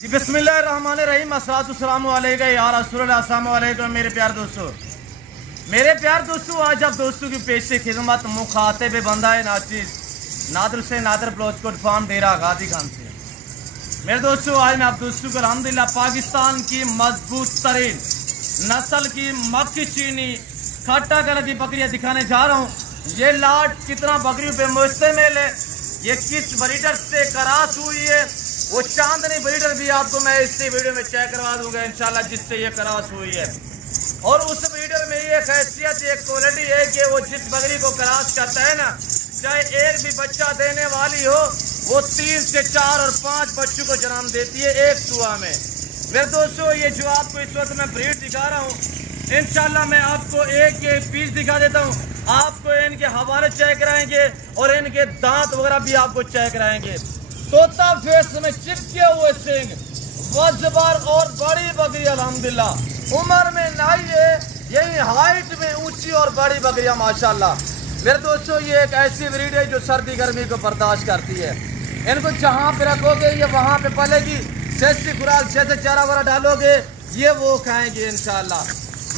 जी बिस्मिल्लाहिर्रहमानिर्रहीम अस्सलातुस्सलामु अलैका या रसूलल्लाह अस्सलामु अलैकुम मेरे प्यार दोस्तों आज आप दोस्तों की पेश खिदमत मुखातिब बंदा नाचिज नादर से नादर ब्लोचकोट फार्म डेरा गाजी खान से। मेरे दोस्तों आज मैं आप दोस्तों को अल्हम्दुलिल्लाह पाकिस्तान की मजबूत तरीन नस्ल की मक्की चीनी खट्टा कलर की बकरियां दिखाने जा रहा हूँ। ये लाट कितना बकरियों पे मुश्तमिल है, ये किस ब्रीडर से क्रॉस हुई है, वो चांदनी ब्रीडर भी आपको मैं इसी वीडियो में चेक करवा दूंगा इंशाल्लाह, जिससे ये क्रॉस हुई है। और उस ब्रीडर में ये हैसियत ये क्वालिटी है कि वो जिस बकरी को क्रॉस करता है ना, चाहे एक भी बच्चा देने वाली हो, वो 3 से 4 और 5 बच्चों को जन्म देती है एक सुबह में। मेरे दोस्तों ये जो आपको इस वक्त मैं ब्रीड दिखा रहा हूँ, इंशाल्लाह मैं आपको एक पीस दिखा देता हूँ। आपको इनके हवाले चेक कराएंगे और इनके दांत वगैरह भी आपको चेक कराएंगे। तोता फेस में चिपके हुए सिंग, वजबार और बड़ी बकरी अल्हम्दुलिल्लाह, उम्र में नाई है, यही हाइट में ऊंची और बड़ी बकरियां माशाल्लाह। मेरे दोस्तों ये एक ऐसी ब्रीड है जो सर्दी गर्मी को बर्दाश्त करती है। इनको जहाँ पे रखोगे ये वहाँ पे पलेगी, जैसी खुराक जैसे चारा वारा डालोगे ये वो खाएंगे इंशाल्लाह।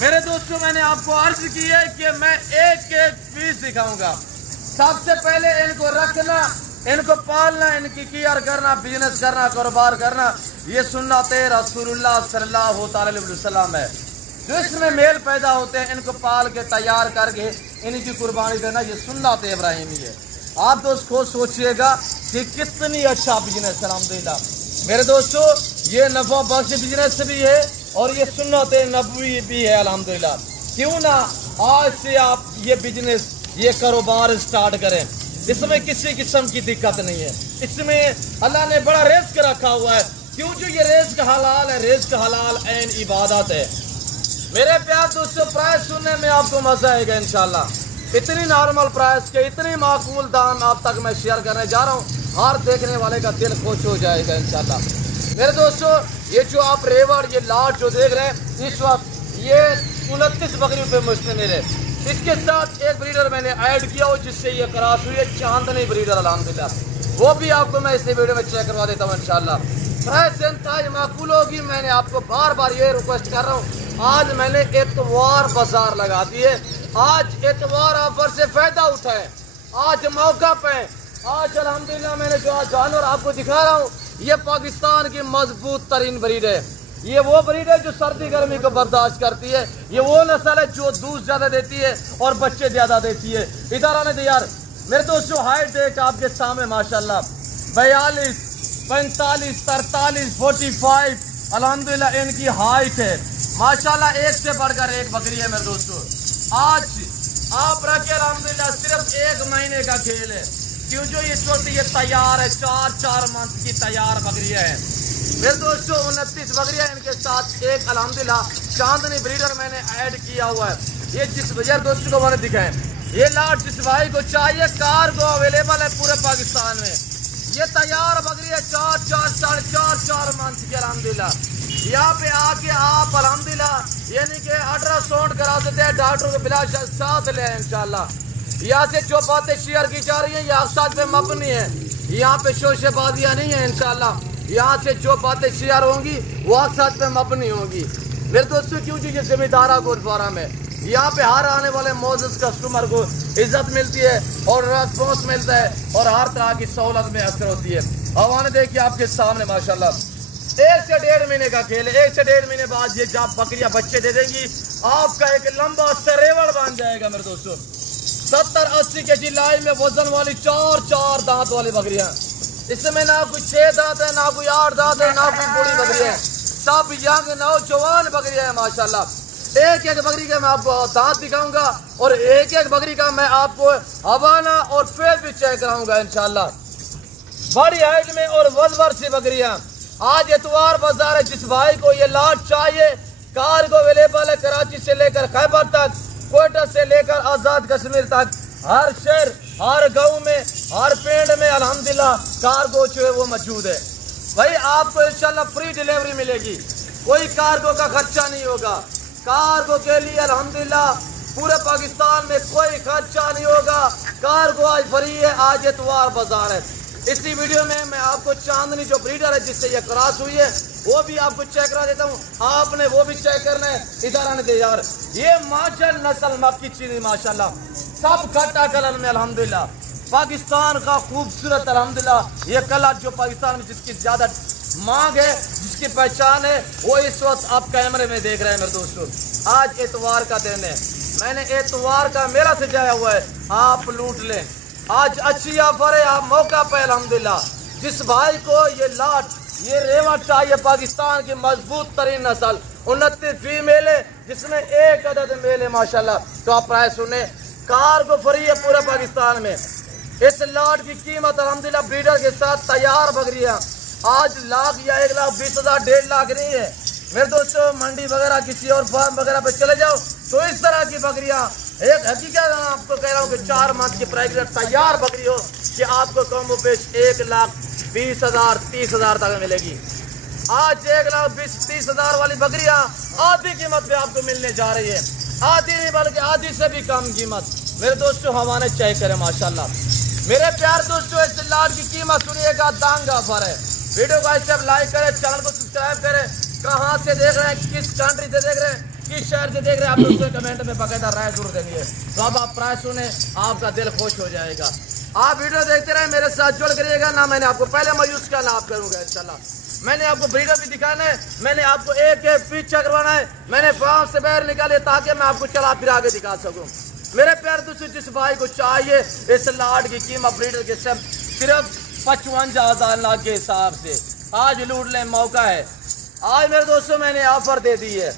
मेरे दोस्तों मैंने आपको अर्ज की है कि मैं एक पीस दिखाऊंगा। सबसे पहले इनको रखना, इनको पालना, इनकी केयर करना, बिजनेस करना, कारोबार करना, ये सुन्नत रसूलुल्लाह सल्लल्लाहु अलैहि वसल्लम है। जो इसमें मेल पैदा होते हैं इनको पाल के तैयार करके इनकी कुर्बानी देना, ये सुन्नत इब्राहिमी है। आप दोस्त को सोचिएगा कि कितनी अच्छा बिजनेस है अल्हम्दुलिल्लाह। मेरे दोस्तों ये नफा बख्श बिजनेस भी है और ये सुन्नत नबवी भी है अल्हम्दुलिल्लाह। क्यों ना आज से आप ये बिजनेस ये कारोबार स्टार्ट करें, इसमें किसी किस्म की दिक्कत नहीं है। इसमें अल्लाह ने बड़ा रिस्क रखा हुआ है, क्यों जो ये रिस्क हलाल है, रिस्क हलाल ऐन इबादत है। मेरे प्यार दोस्तों प्राइस सुनने में आपको मजा आएगा इंशाल्लाह। इतनी नॉर्मल प्राइस के इतनी माकूल दाम आप तक मैं शेयर करने जा रहा हूँ, हर देखने वाले का दिल खुश हो जाएगा इंशाल्लाह। मेरे दोस्तों ये जो आप रेवड़ ये लाट जो देख रहे हैं इस वक्त ये 29 बकरियों पे मुश्तमिल है। इसके साथ एक ब्रीडर मैंने ऐड किया हो जिससे ये क्रॉस हुई है, चांदनी ब्रीडर अल्हम्दुलिल्लाह, वो भी आपको मैं इस वीडियो में चेक करवा देता हूँ इंशाल्लाह। प्राइस इंतहाई माकूल होगी। मैंने आपको बार बार ये रिक्वेस्ट कर रहा हूँ, आज मैंने एतवार बाजार लगा दी है, आज एतवार ऑफर से फायदा उठाए, आज मौका पे, आज अल्हम्दुलिल्लाह मैंने जो आज जानवर आपको दिखा रहा हूँ ये पाकिस्तान की मजबूत तरीन ब्रीड है। ये वो ब्रीड है जो सर्दी गर्मी को बर्दाश्त करती है, ये वो नस्ल है जो दूध ज्यादा देती है और बच्चे ज्यादा देती है। इधर आने दे यार। मेरे दोस्तों हाइट देख आपके सामने माशाल्लाह 42, 45, 43, 45 अल्हम्दुलिल्लाह इनकी हाइट है माशाल्लाह। एक से बढ़कर एक बकरी है मेरे दोस्तों। आज आप रखे अल्हम्दुलिल्लाह सिर्फ 1 महीने का खेल है, क्यों जो इस वक्त ये तैयार है, 4 मंथ की तैयार बकरियां हैं मेरे दोस्तों। 29 बकरियां इनके साथ एक अल्हम्दुलिल्लाह चांदनी ब्रीडर मैंने ऐड किया हुआ है। ये जिस वजह दोस्तों को मैंने दिखाए, ये लाट जिस भाई को चाहिए कार्गो अवेलेबल है पूरे पाकिस्तान में। ये तैयार बकरी है 4, 4 मंथ की अल्हम्दुलिल्लाह। यहाँ पे आके आप अल्हम्दुलिल्लाह यानी कि अल्ट्रासाउंड करा देते हैं, डॉक्टर को बिला साथ ले इंशाल्लाह। यहाँ से जो बातें शेयर की जा रही है ये अफसाद पे मबनी है, यहाँ पे शोशेबाजियाँ नहीं है इंशाल्लाह। यहाँ से जो बातें शेयर होंगी वो अफसाद पे मबनी होंगी मेरे दोस्तों। क्यों जी ये जिम्मेदारा गोल्ड फार्म है, यहाँ पे हर आने वाले मौजूद कस्टमर को इज्जत मिलती है और रेस्पॉन्स मिलता है और हर तरह की सहूलत में असर होती है। हवाने देखिए आपके सामने माशाल्लाह 1 से 1.5 महीने का खेल है। 1 से 1.5 महीने बाद ये जब बकरियां बच्चे दे देंगी आपका एक लंबा सरेवड़ बन जाएगा मेरे दोस्तों। 70-80 केजी लाई में वजन वाली 4 दांत वाली बकरियां, इसमें ना कोई 6 दांत है, ना कोई 8 दांत है, ना कोई बूढ़ी बकरी है, सब यंग नौजवान बकरियां है माशाल्लाह। एक बकरी का मैं आपको दांत दिखाऊंगा और एक बकरी का मैं आपको हवाना और फेस भी चेक कराऊंगा इंशाल्लाह। बड़ी हाइट में और वजवर सी बकरियां। आज एतवार बाजार है, जिस भाई को ये लाट चाहिए कार्गो अवेलेबल है कराची से लेकर खैबर तक, कोयटा से लेकर आजाद कश्मीर तक, हर शहर हर गांव में हर पेड़ में अल्हम्दुलिल्लाह कार्गो जो है वो मौजूद है। भाई आपको इंशाल्लाह फ्री डिलीवरी मिलेगी, कोई कार्गो का खर्चा नहीं होगा। कार्गो के लिए अल्हम्दुलिल्लाह पूरे पाकिस्तान में कोई खर्चा नहीं होगा, कार्गो आज फ्री है। आज एतवार बाजार है, इसी वीडियो में मैं आपको चांदनी जो ब्रीडर है जिससे ये क्रॉस हुई है वो भी आपको चेक करा देता हूँ। आपने वो भी चेक करना है। इधर आने दे यार। ये माचल नस्ल मक्की चीनी माशाल्लाह, सब खट्टा कलर में अल्हम्दुलिल्लाह, पाकिस्तान का खूबसूरत अल्हम्दुलिल्लाह। ये कलर जो पाकिस्तान में जिसकी ज्यादा मांग है, जिसकी पहचान है, वो इस वक्त आप कैमरे में देख रहे हैं मेरे दोस्तों। आज एतवार का दिन है, मैंने एतवार का मेला सजाया हुआ है, आप लूट लें। आज अच्छी ऑफर है, आप मौका पे अल्हम्दुलिल्लाह। जिस भाई को ये लाट, ये रेवा चाहिए, पाकिस्तान की मजबूत तरीन नस्ल, 29 फीमेल है जिसमें एक अदद मेल है माशाल्लाह। तो आप प्राइस सुने, कार को फ्री है पूरे पाकिस्तान में। इस लाट की कीमत अल्हम्दुलिल्लाह ब्रीडर के साथ तैयार बकरियां आज लाख या 1,20,000 1.5 लाख नहीं है मेरे दोस्तों। मंडी वगैरह किसी और फार्म वगैरह पे चले जाओ तो इस तरह की बकरियां, एक हकीकत आपको कह रहा हूँ कि 4 माह की प्रेग्नेंट तैयार बकरी हो कि आपको कम पेश 1,20,000 30,000 तक मिलेगी। आज 1,20,000-30,000 वाली बकरियां आधी कीमत पे आपको मिलने जा रही है, आधी नहीं बल्कि आधी से भी कम कीमत। मेरे दोस्तों हवाने चेक करें माशाल्लाह। मेरे प्यार दोस्तों इस लाट की कीमत सुनिएगा, दांग ऑफर है। वीडियो को आज लाइक करें, चैनल को सब्सक्राइब करें। कहाँ से देख रहे हैं, किस कंट्री से देख रहे हैं, किस शहर से देख रहे हैं, आप दोस्तों कमेंट में बाकायदा राय जरूर देंगे। तो अब आप प्राइस सुने, आपका दिल खुश हो जाएगा। आप वीडियो देखते रहे, मेरे साथ जुड़ करिएगा ना। मैंने आपको पहले मायूस का लाभ करूंगा इंशाल्लाह। मैंने आपको ब्रीडर भी दिखाना है, मैंने आपको एक पीछा करवाना है, मैंने फार्म से बाहर निकाले ताकि मैं आपको चला फिरा के दिखा सकूं। मेरे प्यार दोस्तों जिस भाई को चाहिए इस लाट की कीमत ब्रीडर के सिर्फ 55,000 लाख के हिसाब से आज लूट लें, मौका है आज मेरे दोस्तों। मैंने ऑफर दे दी है,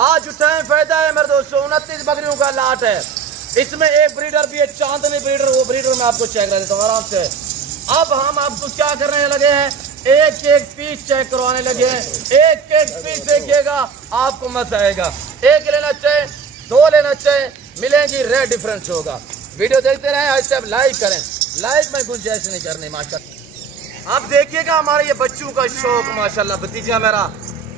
आज उठाएं, फायदा है मेरे दोस्तों। 29 बकरियों का लाट है, इसमें एक ब्रीडर भी है, चांदनी ब्रीडर। वो ब्रीडर मैं आपको चेक करा देता हूँ आराम से। अब हम आपको क्या करने लगे हैं, एक एक पीस चेक करवाने लगे हैं। एक एक पीस देखिएगा, आपको मजा आएगा। एक लेना चाहे, 2 लेना चाहे, मिलेंगी, रेट डिफरेंस होगा। वीडियो देखते रहें, ऐसे आप लाइक करें, लाइक में गुंजाइश नहीं करनी माशाल्लाह। आप देखिएगा हमारे ये बच्चों का शौक माशाल्लाह, भतीजा मेरा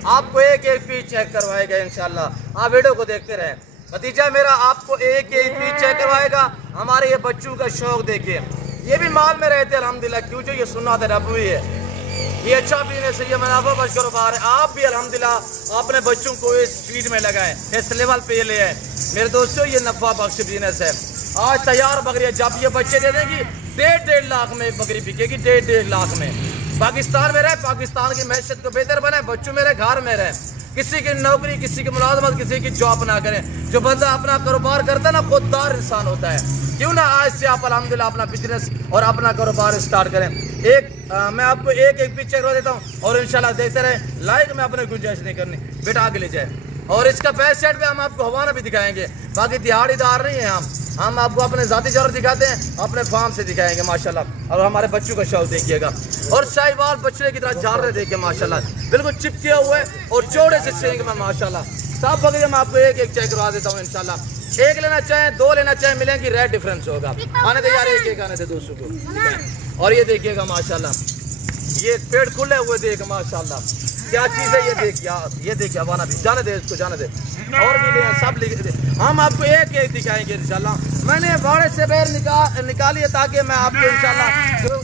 आपको एक एक पीस चेक करवाएगा इंशाल्लाह। आप वीडियो को देखते रहें, भतीजा मेरा आपको एक एक पीस चेक करवाएगा। हमारे ये बच्चों का शौक देखिए, ये भी माल में रहते अल्हम्दुलिल्लाह, क्यों जो ये सुन्नत नबवी है, ये अच्छा बिजनेस है, ये मुनाफा बच कारोबार है। आप भी अल्हम्दुलिल्लाह अपने बच्चों को इस फील्ड में लगाएं, इस लेवल पे ले आए मेरे दोस्तों। ये नफा बख्श बिजनेस है। आज तैयार बकरियां जब ये बच्चे दे देंगी 1.5 लाख में बकरी बिकेगी, 1.5 लाख में। पाकिस्तान में रहे, पाकिस्तान की मैशत को बेहतर बनाए, बच्चों मेरे घर में रहे, किसी की नौकरी, किसी की मुलाजमत, किसी की जॉब ना करें। जो बंदा अपना कारोबार करता है ना, खुददार इंसान होता है। क्यों ना आज से आप अल्हम्दुलिल्लाह अपना बिजनेस और अपना कारोबार स्टार्ट करें। मैं आपको एक एक पिक्चर करवा देता हूँ और इंशाल्लाह देखते रहे, लाइक में अपने गुंजाइश नहीं करनी, बेटा आगे ले जाए। और इसका बैक साइड पे हम आपको हवाना भी दिखाएंगे, बाकी दिहाड़ीदार नहीं है हम आपको अपने जाती जरूर दिखाते हैं, अपने फार्म से दिखाएंगे माशाल्लाह। और हमारे बच्चों का शौक देखिएगा, और साहिवाल बछड़े की तरह झाड़ रहे देखिए माशाल्लाह, बिल्कुल चिपके हुए और चौड़े से सींग में माशाल्लाह। सब बकरियां मैं आपको एक एक चेक करवा देता हूँ इंशाल्लाह। एक लेना चाहें, 2 लेना चाहें, मिलेंगी, रेट डिफरेंस होगा। आने दे यार, एक एक आने दे दोस्तों को। और ये देखिएगा माशाल्लाह, ये पेड़ खुले हुए देख माशाल्लाह, क्या चीज़ है ये देखिए। ये देखिए हवाना भी, जाने दे इसको, जाने दे। और भी ले सब लिख दे, हम आपको एक एक दिखाएंगे इंशाल्लाह। मैंने बाड़े से बाहर निकाली है ताकि मैं आपको इंशाल्लाह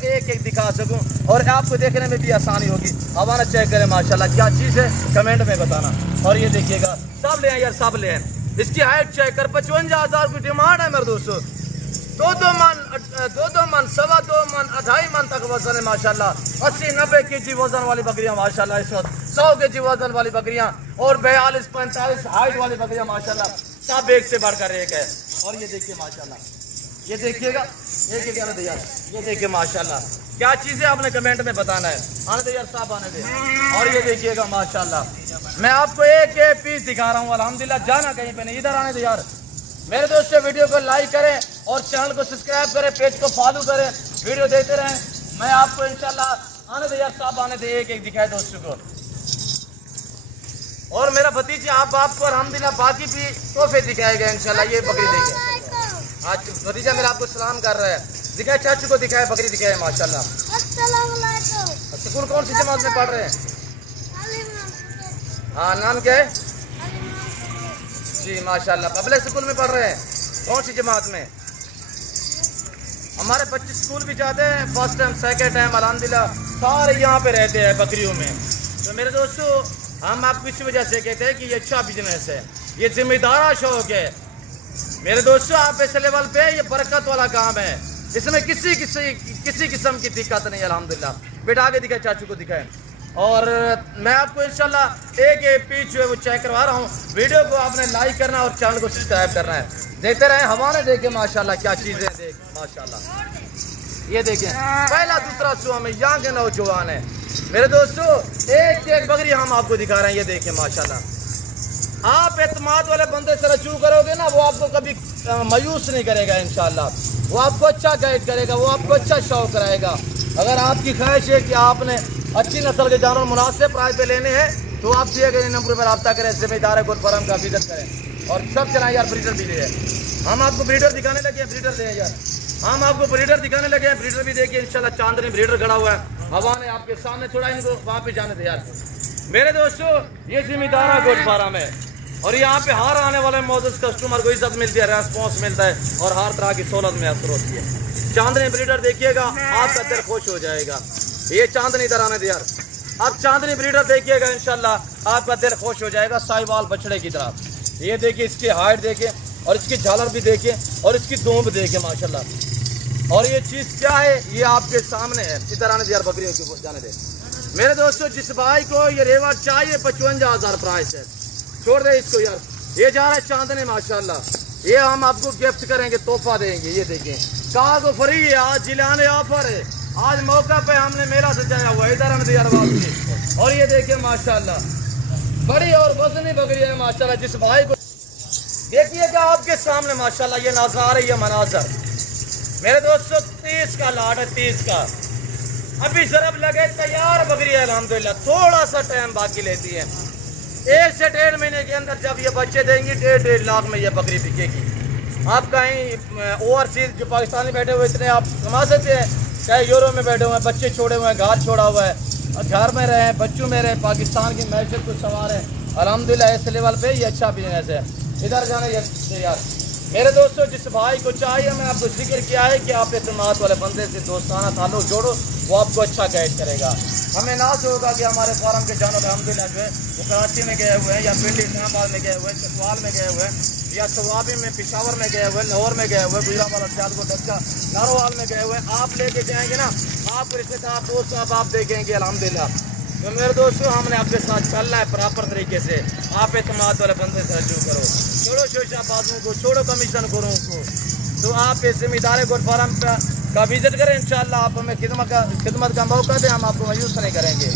एक एक दिखा सकूं और आपको देखने में भी आसानी होगी। हवाना चेक करें माशाल्लाह, क्या चीज़ है कमेंट में बताना। और ये देखिएगा, सब ले यार, सब ले। इसकी हाइट चेक कर, 55,000 की डिमांड है मेरे दोस्तों। 2-2 मन, 2-2 मन, 2.25 मन, 2.5 मन तक वजन है माशाल्लाह। 80-90 केजी वजन वाली बकरियां माशाल्लाह इस वक्त, 100 केजी वजन वाली बकरियां और 42-45 हाइट वाली बकरियां माशाल्लाह, सब एक से बढ़कर एक है। और ये देखिए माशाल्लाह, ये देखिएगा, एक एक आने दे यार, ये देखिए माशाल्लाह, क्या चीज़ है आपने कमेंट में बताना है। आने दे यार, सब आने दे। और ये देखिएगा माशाल्लाह, मैं आपको एक एक पीस दिखा रहा हूँ अल्हम्दुलिल्लाह, जाना कहीं पे नहीं, इधर आने दे यार। मेरे दोस्तों वीडियो को लाइक करें और चैनल को सब्सक्राइब करें, पेज को फॉलो करें, वीडियो देखते रहें। मैं आपको इंशाल्लाह आने दे यार, सब आने दे, एक एक दिखाए दोस्तों को। और मेरा भतीजे आपको अल्हम्दुलिल्लाह बाकी भी तोहफे दिखाए गए इंशाल्लाह। ये बकरी देखिए, आज भतीजा मेरा आपको सलाम कर रहा है, दिखाए चाचू को, दिखाए बकरी दिखाए माशाल्लाह। स्कूल कौन सी जमात में पढ़ रहे हैं? हाँ, नाम क्या है जी? माशाल्लाह पब्लिक स्कूल में पढ़ रहे हैं, कौन सी जमात में? हमारे बच्चे स्कूल भी जाते हैं, फर्स्ट टाइम सेकेंड टाइम अल्हम्दुलिल्लाह सारे यहाँ पे रहते हैं बकरियों में। तो मेरे दोस्तों हम आपको इसी वजह से कहते हैं कि ये अच्छा बिजनेस है, ये जिम्मेदार शौक है। मेरे दोस्तों आप ऐसे लेवल पे ये बरकत वाला काम है, इसमें किसी किस्म की दिक्कत नहीं है अल्हम्दुलिल्लाह। बेटा आगे दिखाए, चाचू को दिखाएं। और मैं आपको इंशाल्लाह एक पीस जो है वो चेक करवा रहा हूँ। वीडियो को आपने लाइक करना और चैनल को सब्सक्राइब करना है। देखते रहे, हवाने देखे माशाल्लाह क्या चीज़ें देख माशाल्लाह। ये देखें पहला दूसरा सुआ में यहाँ के नौजवान है। मेरे दोस्तों एक बकरी हम आपको दिखा रहे हैं, ये देखें माशाल्लाह। आप एतमाद वाले बंदे से रजू करोगे ना, वो आपको कभी मायूस नहीं करेगा इंशाल्लाह। वो आपको अच्छा गाइड करेगा, वो आपको अच्छा शौक कराएगा। अगर आपकी ख्वाहिश है कि आपने अच्छी नस्ल के जानवर मुनासिब प्राइस पे लेने हैं तो आप दिए गए नंबर पर रब्ता करें, जिम्मेदार गुड फॉर्म का विजिट करें और सब चलाएं यार। ब्रीडर भी है, हम आपको ब्रीडर दिखाने लगे हैं, ब्रीडर दे यार, हम आपको ब्रीडर दिखाने लगे हैं। ब्रीडर भी देखिए इंशाल्लाह, चांदनी ब्रीडर खड़ा हुआ है, हवा ने आपके सामने, थोड़ा इनको वहाँ पे जाने दे यार। मेरे दोस्तों ये जिम्मेदार गुड फार्म है और यहाँ पे हर आने वाले मौजूद कस्टमर को इज्जत मिलती है, रेस्पॉन्स मिलता है और हर तरह की सहूलत मैसर होती है। चांदनी ब्रीडर देखिएगा, आपका दिल खुश हो जाएगा। ये चांदनी इधर आने दे यार, आप चांदनी ब्रीडर देखिएगा इंशाल्लाह आपका दिल खुश हो जाएगा। साहिवाल बछड़े की तरह ये देखिए, इसकी हाइट देखिए और इसकी झालर भी देखिए और इसकी दूम देखिए माशाल्लाह। और ये चीज़ क्या है ये आपके सामने है। इधर आने दे यार, बकरियों को जाने दे। मेरे दोस्तों जिस भाई को ये रेवा चाहिए 55,000 प्राइस है, छोड़ दे इसको यार। ये जा रहा है चांदनी माशाल्लाह, ये हम आपको गिफ्ट करेंगे, तोहफा देंगे। ये देखें कार्गो फ्री है, आज जिलाने ऑफर है, आज मौका पे हमने मेला सजाया हुआ है। इधर आने दे यार वापसी। और ये देखिए माशाल्लाह बड़ी और वजनी बकरी है माशाल्लाह। जिस भाई को देखिएगा आपके सामने माशाल्लाह ये नजारा, ये मनाजर। मेरे दोस्तों 30 का लाट है, 30 का। अभी जरब लगे तैयार बकरी है अल्हम्दुलिल्लाह, थोड़ा सा टाइम बाकी लेती है। 1 से 1.5 महीने के अंदर जब ये बच्चे देंगी 1.5 लाख में ये बकरी बिकेगी। आप कहीं ओवरसीज जो पाकिस्तानी बैठे हुए इतने आप कमा सकते हैं, चाहे यूरोप में बैठे हुए हैं, बच्चे छोड़े हुए हैं, घर छोड़ा हुआ है, घर में रहे, बच्चों में रहे, पाकिस्तान की मैशत को सवार है अल्हम्दुलिल्लाह। इस लेवल पे ये अच्छा बिजनेस है। इधर जाना यार। मेरे दोस्तों जिस भाई को चाहिए, मैं आपको जिक्र किया है कि आप एतमाद वाले बंदे से दोस्ताना ताल्लुक जोड़ो, वो आपको अच्छा गाइड करेगा। हमें नाज होगा कि हमारे फार्म के जानवर अल्हम्दुलिल्लाह जो है वो कराची में गए हुए हैं या पिंडी इस्लामाबाद में गए हुए हैं, चकवाल में गए हुए हैं या सवाबी में, पेशावर में गए हुए, लाहौर में गए हुए, गुजरावाला सियालकोट डक्का नारोवाल में गए हुए। आप लेके जाएंगे ना, आप रिश्तेदार दोस्त आप देखेंगे अल्हम्दुलिल्लाह। तो मेरे दोस्तों हमने आपके साथ चलना है प्रॉपर तरीके से। आप एतमाद वाले बंदे से रजू करो, छोड़ो शोशाबाजों को, छोड़ो कमीशन खोरों को। तो आप इस जिम्मेदार गुड फार्म का विजिट करें इंशाल्लाह। आप हमें खिदमत का मौका दें, हम आपको मायूस नहीं करेंगे।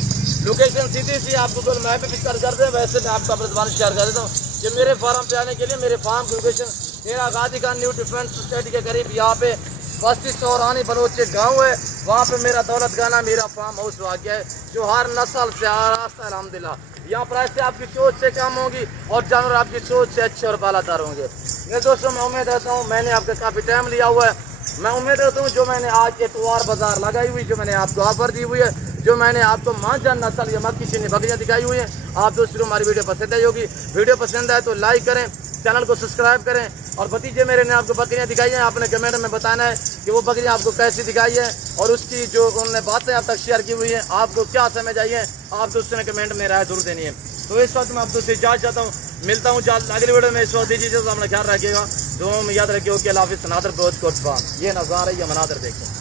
लोकेशन सीधी सी आपको गूगल मैप पे शेयर कर दें, वैसे मैं आपको अपने ज़बान शेयर कर देता हूँ कि मेरे फार्म पे आने के लिए मेरे फार्म की लोकेशन मेरा Ghazi Khan new defence society के करीब यहाँ पे बस्ती सौरानी बलोच गाँव है, वहाँ पे मेरा दौलत गाना मेरा फार्म हाउस वाक़ है, जो हर नस्ल से आरास्ता है अल्हम्दुलिल्लाह। यहाँ प्राइस से आपकी सोच से कम होगी और जानवर आपकी सोच से अच्छे और बालादार होंगे। मेरे दोस्तों मैं उम्मीद रहता हूँ, मैंने आपका काफ़ी टाइम लिया हुआ है, मैं उम्मीद रहता हूँ जो मैंने आज एतवार बाजार लगाई हुई, जो मैंने आपको ऑफर दी हुई है, जो मैंने आपको मांझान नस्ल या मक्की चीनी बकरियाँ दिखाई हुई हैं, आप दोस्तों को हमारी वीडियो पसंद आई होगी। वीडियो पसंद आए तो लाइक करें, चैनल को सब्सक्राइब करें और भतीजे मेरे ने आपको बकरियाँ दिखाई हैं, आपने कमेंट में बताना है कि वो बकरियाँ आपको कैसी दिखाई है और उसकी जो उन्होंने बातें आप तक शेयर की हुई हैं आपको क्या समझ आई है, आप दोस्तों ने कमेंट में राय जरूर देनी है। तो इस वक्त मैं आप दोस्तों इजाज़त चाहता हूँ, मिलता हूँ अगली वीडियो में। इस वक्त दीजिए तो अपना ख्याल रखिएगा, जो याद रखिए कि अल्लाह हाफ़िज़। नादर बहुत कोट फार्म, ये नज़ारा ये मनादर देखें।